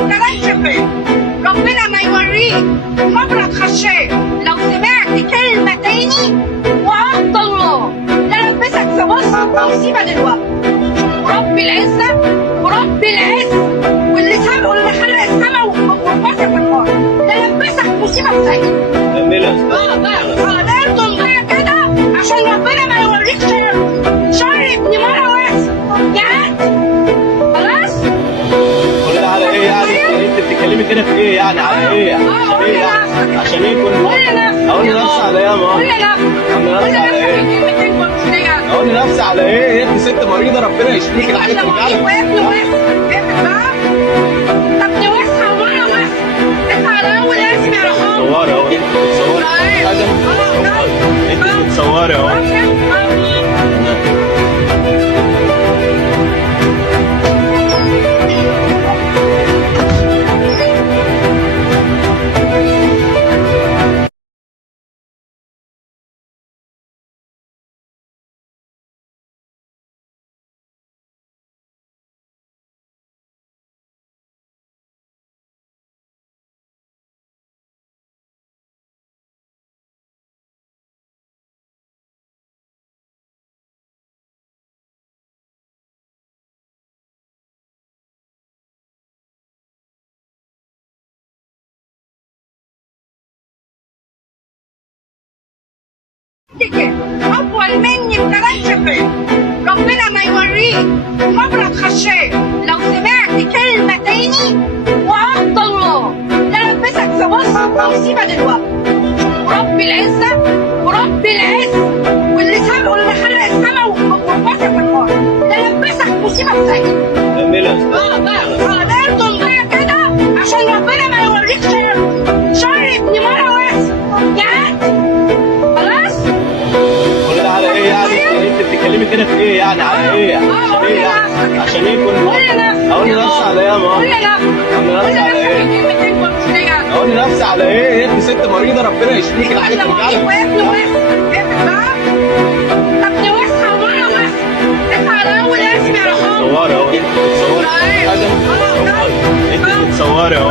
انت رايح فين؟ ربنا ما يوريك ومبرد خشاك لو سمعت كلمة تاني وعهد الله لا لبسك في مصر مصيبة دلوقتي. ورب العزة ورب العز واللي سابقه اللي خلق السما وبسط الارض لا لبسك مصيبة في سجن. نرجم بقى كده عشان ربنا ما يوريك شر ابن مرة واحد يعني. خلاص؟ كل ده على ايه يعني؟ انت بتتكلمي كده في ايه يعني؟ على ايه؟ عشان ايه يعني؟ عشان ايه كل اقول لنفسي على ايه يا ماما؟ اقول لنفسي على ايه؟ اقول لنفسي على ايه؟ انت ست مريضة ربنا يشفيك الحاجة توجعلك. وابني وابني بقى ابني وسخة ومرة وسخة انت على اول اسمي يا رحمة. بتصوري اهو، انت بتصوري انت بتصوري اهو. أطول مني بتلاتش فين؟ ربنا ما يوريك ومبرد خشاك لو سمعت كلمة تاني وعهد الله لا لبسك في مصر مصيبة دلوقتي. ورب العزة ورب العز واللي سابقه اللي خلق السما وبسط الارض لا لبسك مصيبة في سجن. نرجم بقى كده عشان ربنا ما يوريك شر ابن مرة واحد يعني. خلاص؟ كل ده على ايه يعني؟ انت بتتكلمي كده في ايه يعني؟ على ايه؟ عشان ايه يعني؟ عشان ايه كل اقول لنفسي على ايه يا ماما؟ اقول لنفسي على ايه؟ اقول لنفسي على ايه؟ انت ست مريضة ربنا يشفيك الحاجة توجعلك. وابني بقى ابني وسخة ومرة وسخة انت على اول اسمي يا رحمة. بتصوري اهو، انت بتصوري انت بتصوري اهو.